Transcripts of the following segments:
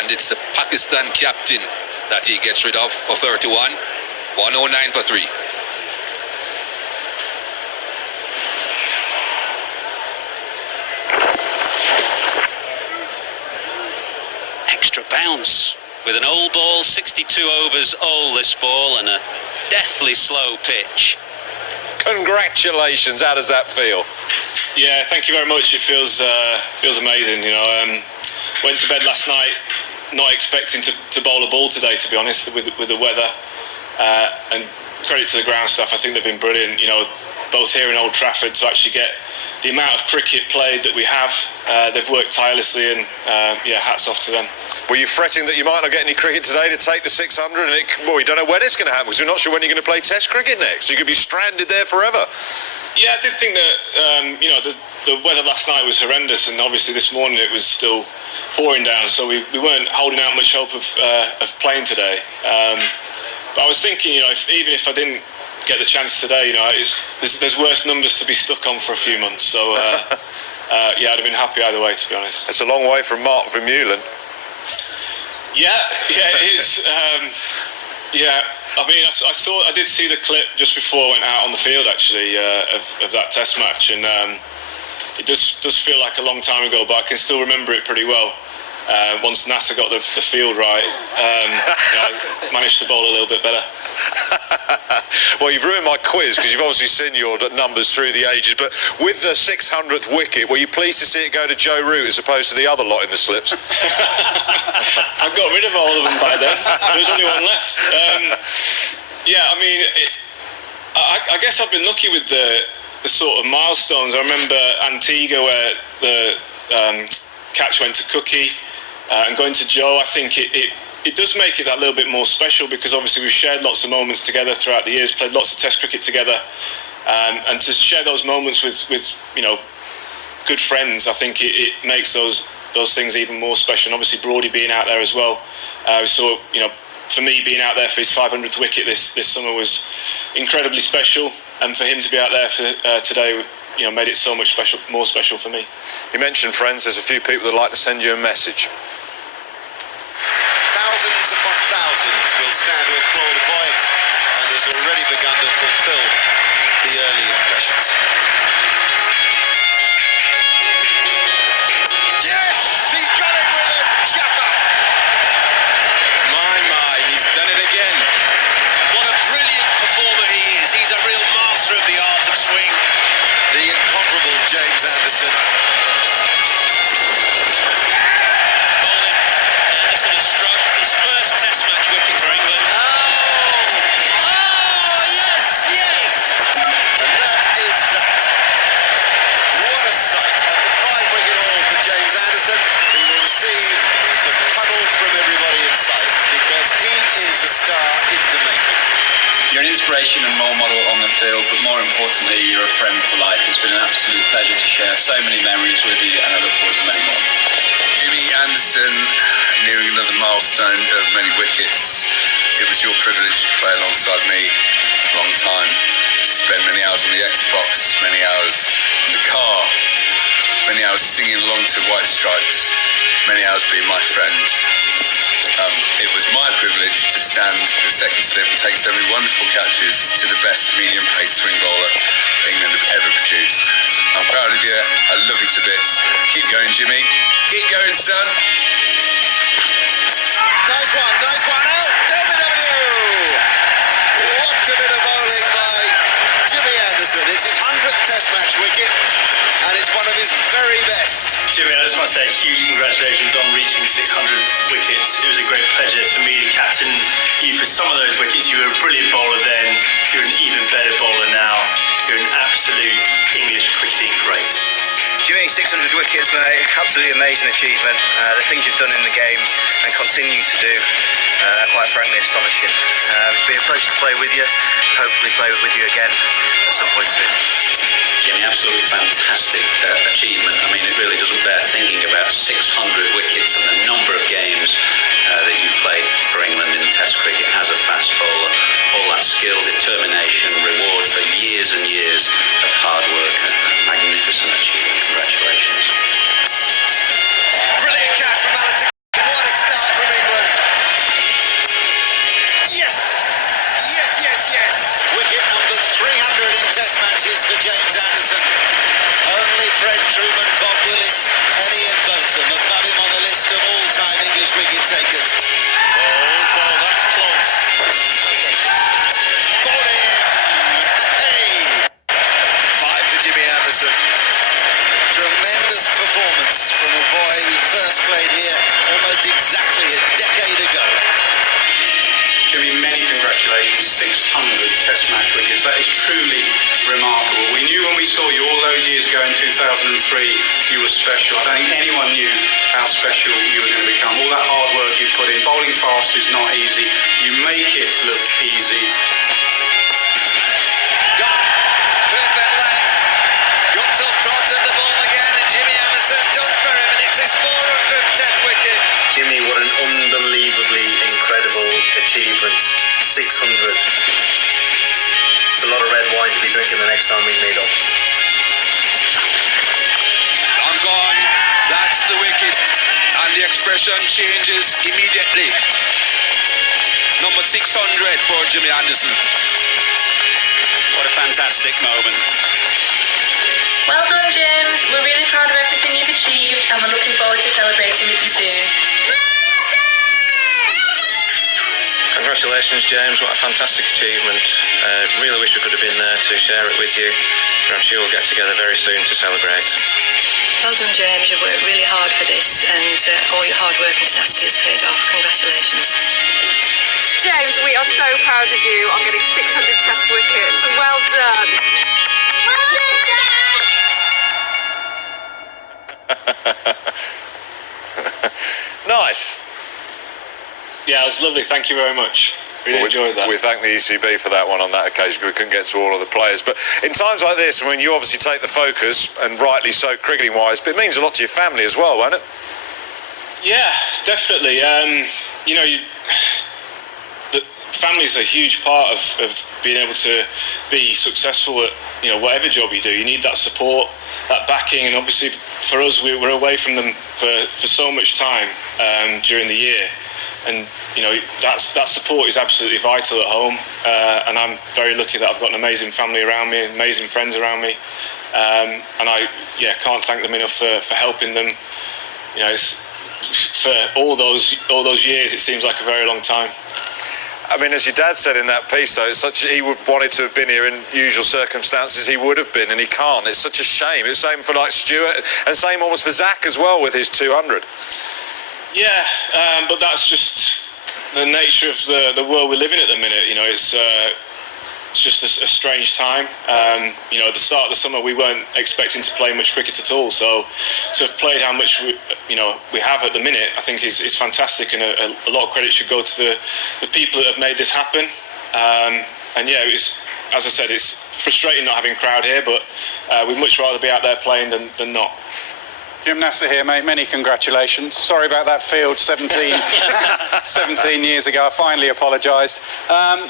And it's the Pakistan captain that he gets rid of for 31. 109 for 3. Extra bounce with an old ball, 62 overs old this ball, and a deathly slow pitch. Congratulations, how does that feel? Yeah, thank you very much. It feels amazing, you know. Went to bed last night not expecting to bowl a ball today, to be honest, with the weather. And credit to the ground staff, I think they've been brilliant, you know, both here in Old Trafford, to actually get the amount of cricket played that we have. They've worked tirelessly, and yeah, hats off to them. Were you fretting that you might not get any cricket today to take the 600? And we don't know when it's going to happen, because we're not sure when you're going to play Test cricket next. You could be stranded there forever. Yeah, I did think that, you know, the weather last night was horrendous, and obviously this morning it was still pouring down, so we weren't holding out much hope of playing today. But I was thinking, you know, even if I didn't get the chance today, you know, there's worse numbers to be stuck on for a few months. So, yeah, I'd have been happy either way, to be honest. It's a long way from Mark Vermeulen. Yeah, it is. Yeah, I mean, I did see the clip just before I went out on the field, actually, of that Test match, and it does feel like a long time ago, but I can still remember it pretty well. Once NASA got the field right, you know, I managed to bowl a little bit better. Well, you've ruined my quiz, because you've obviously seen your numbers through the ages, but with the 600th wicket, were you pleased to see it go to Joe Root as opposed to the other lot in the slips? I got rid of all of them by then. There was only one left. Yeah, I mean, I guess I've been lucky with the sort of milestones. I remember Antigua, where the catch went to Cookie, and going to Joe. I think it does make it that little bit more special, because obviously we've shared lots of moments together throughout the years, played lots of Test cricket together, and to share those moments with you know, good friends, I think it makes those things even more special. And obviously Brodie being out there as well, so you know, for me, being out there for his 500th wicket this summer was incredibly special, and for him to be out there for today, you know, made it so much more special for me. You mentioned friends. There's a few people that like to send you a message. Thousands upon thousands will stand to applaud a boy, and has already begun to fulfil the early impressions. Yes, he's got it with a japper. My, he's done it again. What a brilliant performer he is. He's a real master of the art of swing. The incomparable James Anderson. Anderson has struck his first Test match wicket for England. Oh, yes! And that is that. What a sight. And a fine wicket all for James Anderson. He will receive the puddle from everybody in sight, because he is a star in the making. You're an inspiration and role model on the field, but more importantly, you're a friend for life. It's been an absolute pleasure to share so many memories with you, and I look forward to many more. Jimmy Anderson, nearing another milestone of many wickets. It was your privilege to play alongside me for a long time, to spend many hours on the Xbox, many hours in the car, many hours singing along to White Stripes, many hours being my friend. It was my privilege to stand at second slip and take so many wonderful catches to the best medium pace swing bowler England have ever produced. I'm proud of you. I love you to bits. Keep going, Jimmy. Keep going, son. Nice one out. Delvin Avenue. What a bit of bowling by Jimmy Anderson. It's his 100th Test match wicket, and it's one of his very best. Jimmy, I just want to say huge congratulations on reaching 600 wickets. It was a great pleasure for me to captain you for some of those wickets. You were a brilliant bowler then. You're an even better bowler now. You're an absolute English cricketing great. Jimmy, 600 wickets, mate. Absolutely amazing achievement. The things you've done in the game and continue to do are quite frankly astonishing. It's been a pleasure to play with you. Hopefully play with you again at some point soon. Jimmy, absolutely fantastic achievement. I mean, it really doesn't bear thinking about 600 wickets and the number of games that you played for England in Test cricket as a fast bowler. All that skill, determination, reward for years and years of hard work. A magnificent achievement. Congratulations. Brilliant Truman, Bob Willis and Ian Botham above him on the list of all-time English wicket takers. Oh, that's close. Got him! Hey! 5 for Jimmy Anderson. Tremendous performance from a boy who first played here almost exactly a decade ago. Jimmy, many congratulations. 600 Test match wickets. That is truly remarkable. We knew when we saw you all those years ago in 2003, you were special. I don't think anyone knew how special you were going to become. All that hard work you put in. Bowling fast is not easy. You make it look easy. Perfect length. Got top trot at the ball again, and Jimmy Anderson does for him, and it's his 400th Test wicket. Jimmy, what an unbelievably incredible achievement. 600. It's a lot of red wine to be drinking the next time we meet up. Long gone. That's the wicket. And the expression changes immediately. Number 600 for Jimmy Anderson. What a fantastic moment. Well done, James. We're really proud of everything you've achieved and we're looking forward to celebrating with you soon. Congratulations, James. What a fantastic achievement. Really wish we could have been there to share it with you. But I'm sure we'll get together very soon to celebrate. Well done, James. You've worked really hard for this and all your hard work and tenacity has paid off. Congratulations. James, we are so proud of you on getting 600 Test wickets. Well done. Nice. Yeah, it was lovely. Thank you very much. Really enjoyed that. We thank the ECB for that one on that occasion. We couldn't get to all of the players. But in times like this, I mean, you obviously take the focus, and rightly so, cricketing-wise, but it means a lot to your family as well, won't it? Yeah, definitely. The family's a huge part of being able to be successful at whatever job you do. You need that support, that backing, and obviously for us, we're away from them for so much time during the year. And that support is absolutely vital at home, and I'm very lucky that I've got an amazing family around me, amazing friends around me, and I can't thank them enough for helping them. For all those years, it seems like a very long time. I mean, as your dad said in that piece, though, he would wanted to have been here in usual circumstances. He would have been, and he can't. It's such a shame. It's the same for like Stuart, and same almost for Zach as well with his 200. Yeah, but that's just the nature of the world we live in at the minute. It's just a strange time. At the start of the summer, we weren't expecting to play much cricket at all. So to have played how much we have at the minute, I think is fantastic, and a lot of credit should go to the people that have made this happen. And yeah, as I said, it's frustrating not having a crowd here, but we'd much rather be out there playing than not. Jim Nasser here, mate. Many congratulations. Sorry about that field 17 years ago. I finally apologised.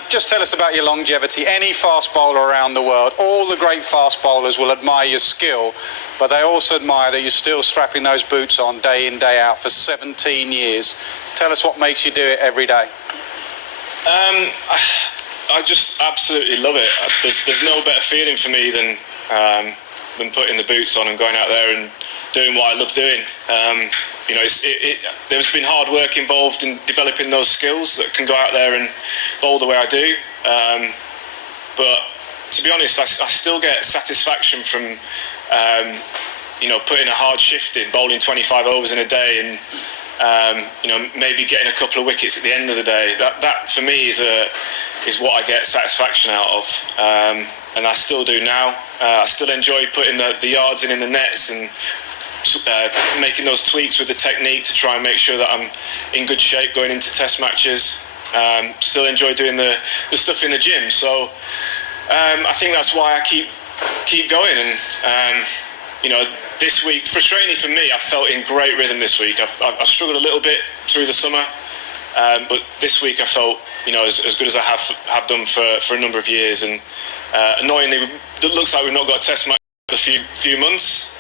Just tell us about your longevity. Any fast bowler around the world, all the great fast bowlers will admire your skill, but they also admire that you're still strapping those boots on day in, day out for 17 years. Tell us what makes you do it every day. I just absolutely love it. There's no better feeling for me than putting the boots on and going out there and doing what I love doing. There's been hard work involved in developing those skills that can go out there and bowl the way I do. But to be honest, I still get satisfaction from putting a hard shift in, bowling 25 overs in a day, and maybe getting a couple of wickets at the end of the day. That for me is what I get satisfaction out of, and I still do now. I still enjoy putting the yards in the nets and making those tweaks with the technique to try and make sure that I'm in good shape going into test matches. Still enjoy doing the stuff in the gym. So I think that's why I keep going. And this week, frustratingly for me, I felt in great rhythm this week. I struggled a little bit through the summer, but this week I felt as good as I have done for a number of years. And annoyingly, it looks like we've not got a test match for a few months.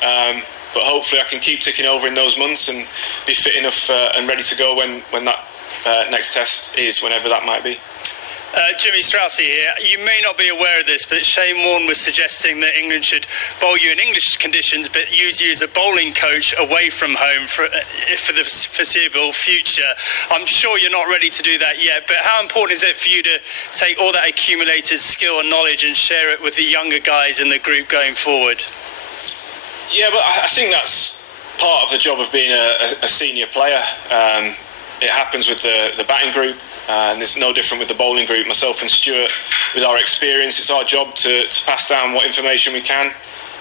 But hopefully I can keep ticking over in those months and be fit enough and ready to go when that next test is, whenever that might be. Jimmy Straussy here. You may not be aware of this, but Shane Warne was suggesting that England should bowl you in English conditions, but use you as a bowling coach away from home for the foreseeable future. I'm sure you're not ready to do that yet, but how important is it for you to take all that accumulated skill and knowledge and share it with the younger guys in the group going forward? Yeah, but I think that's part of the job of being a senior player. It happens with the batting group. And it's no different with the bowling group. Myself and Stuart, with our experience, it's our job to pass down what information we can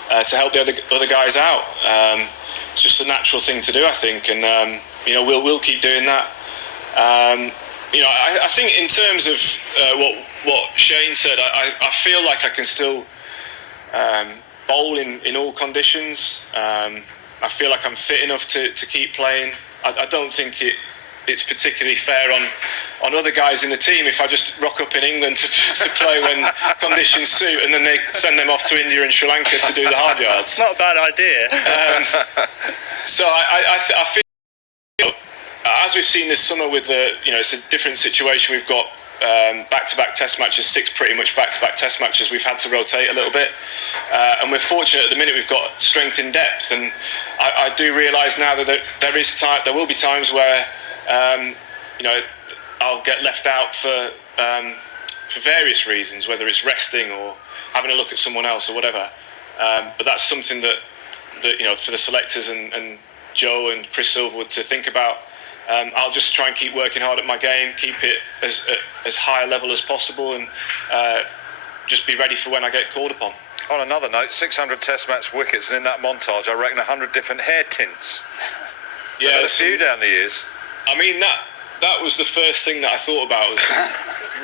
to help the other guys out. It's just a natural thing to do, I think, and we'll keep doing that. I think in terms of what Shane said, I feel like I can still bowl in all conditions. I feel like I'm fit enough to keep playing. I don't think it's particularly fair on other guys in the team if I just rock up in England to play when conditions suit, and then they send them off to India and Sri Lanka to do the hard yards. Not a bad idea. So I feel, as we've seen this summer with it's a different situation. We've got back-to-back test matches, 6 pretty much back-to-back test matches. We've had to rotate a little bit, and we're fortunate at the minute we've got strength in depth, and I do realise now that there will be times where I'll get left out for various reasons, whether it's resting or having a look at someone else or whatever. But that's something that for the selectors and Joe and Chris Silverwood to think about. I'll just try and keep working hard at my game, keep it as high a level as possible, and just be ready for when I get called upon. On another note, 600 Test match wickets, and in that montage, I reckon 100 different hair tints. Yeah, there's a few down the years. I mean, that was the first thing that I thought about, was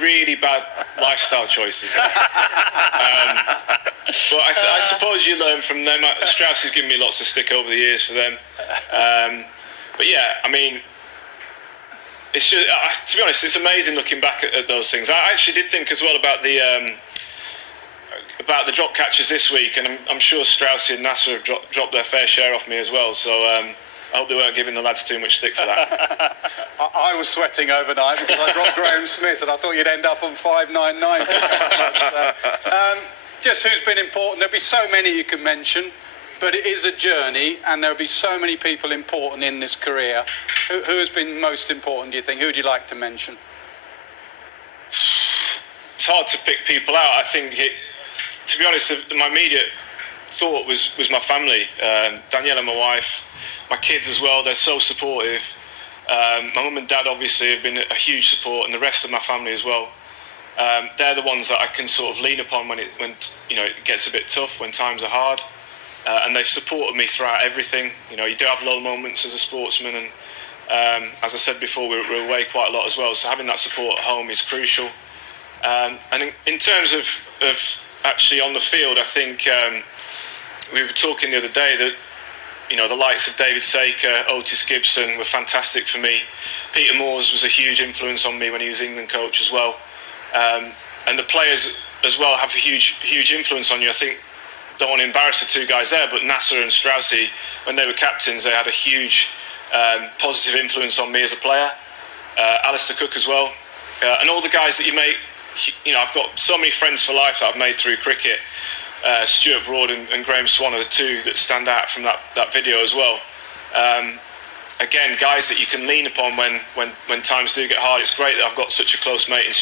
really bad lifestyle choices. But I suppose you learn from them. Strauss has given me lots of stick over the years for them. But yeah, I mean, it's just, to be honest, it's amazing looking back at those things. I actually did think as well about the drop catches this week, and I'm sure Straussy and Nasser have dropped their fair share off me as well. So I hope they weren't giving the lads too much stick for that. I was sweating overnight because I dropped Graham Smith, and I thought you'd end up on 599. Just who's been important? There'll be so many you can mention, but it is a journey, and there'll be so many people important in this career. Who has been most important, do you think? Who would you like to mention? It's hard to pick people out. I think, to be honest, my immediate thought was my family. Daniela, my wife, my kids as well. They're so supportive. My mum and dad obviously have been a huge support, and the rest of my family as well. They're the ones that I can sort of lean upon when it gets a bit tough, when times are hard. And they've supported me throughout everything. You do have low moments as a sportsman, and as I said before, we're away quite a lot as well. So having that support at home is crucial. And in terms of actually on the field, I think we were talking the other day that the likes of David Saker, Otis Gibson were fantastic for me. Peter Moores was a huge influence on me when he was England coach as well. And the players as well have a huge influence on you. I think, don't want to embarrass the two guys there, but Nasser and Straussy, when they were captains, they had a huge positive influence on me as a player. Alistair Cook as well. And all the guys that you make, I've got so many friends for life that I've made through cricket. Stuart Broad and Graham Swan are the two that stand out from that video as well. Again, guys that you can lean upon when times do get hard. It's great that I've got such a close mate in